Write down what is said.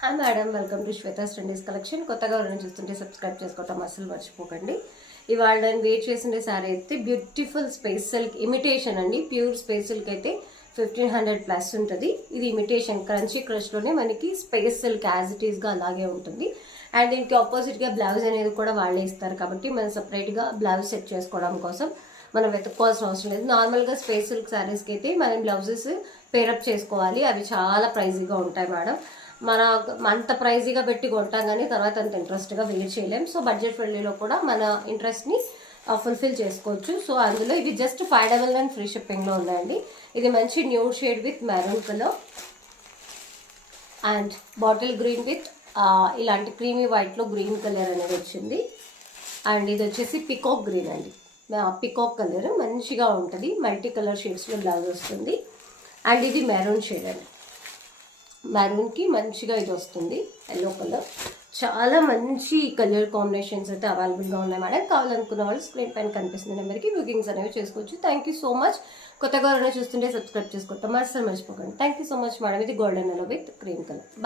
Hi madam, welcome to Shweta's trendies collection. కొత్తగా ఎవరైనా చూస్తుంటే సబ్స్క్రైబ్ చేసుకోవటం అస్సలు మర్చిపోకండి. ఇవాళ నేను వెయిట్ చేసిన శారీ అయితే బ్యూటిఫుల్ స్పేస్ సిల్క్ ఇమిటేషన్ అండి. ప్యూర్ స్పేస్ సిల్క్ అయితే 1500+ ఉంటుంది. ఇది ఇమిటేషన్ క్రంచీ క్రష్లోనే మనకి స్పేస్ సిల్క్ యాజ్ ఇట్ ఈస్గా అలాగే ఉంటుంది. అండ్ దీనికి ఆపోజిట్గా బ్లౌజ్ అనేది కూడా వాళ్ళే ఇస్తారు కాబట్టి మనం సపరేట్గా బ్లౌజ్ సెట్ చేసుకోవడం కోసం మనం వెతుక్కోవాల్సిన అవసరం లేదు. నార్మల్గా స్పేస్ సిల్క్ శారీస్కి అయితే మనం బ్లౌజెస్ పేరప్ చేసుకోవాలి. అవి చాలా ప్రైజీగా ఉంటాయి మేడం. మన అంత ప్రైజీగా పెట్టి కొంటాం కానీ తర్వాత అంత ఇంట్రెస్ట్గా వేర్ చేయలేం. సో బడ్జెట్ ఫ్రెండ్లీలో కూడా మన ఇంట్రెస్ట్ని ఫుల్ఫిల్ చేసుకోవచ్చు. సో అందులో ఇవి జస్ట్ 599 ఫ్రీ షిప్పింగ్లో ఉన్నాయండి. ఇది మంచి nude shade with maroon colour and bottle green with ఇలాంటి క్రీమీ వైట్లో గ్రీన్ కలర్ అనేది వచ్చింది. అండ్ ఇది వచ్చేసి పికాక్ గ్రీన్ అండి. పికాక్ కలర్ మంచిగా ఉంటుంది. మల్టీ కలర్ షేడ్స్లో బ్లౌజ్ వస్తుంది. అండ్ ఇది మెరూన్ షేడ్ అండి. మెరూన్కి మంచిగా ఇది వస్తుంది, ఎల్లో కలర్. చాలా మంచి కలర్ కాంబినేషన్స్ అయితే అవైలబుల్గా ఉన్నాయి మేడం. కావాలనుకున్న వాళ్ళు స్క్రీన్ పైన కనిపిస్తున్న నెంబర్కి బుకింగ్స్ అనేవి చేసుకోవచ్చు. Thank you so much. కొత్తగా ఎవరైనా చూస్తుంటే సబ్స్క్రైబ్ చేసుకుంటాం అసలు మర్చిపోకండి. Thank you so much madam. ఇది golden yellow with cream colour.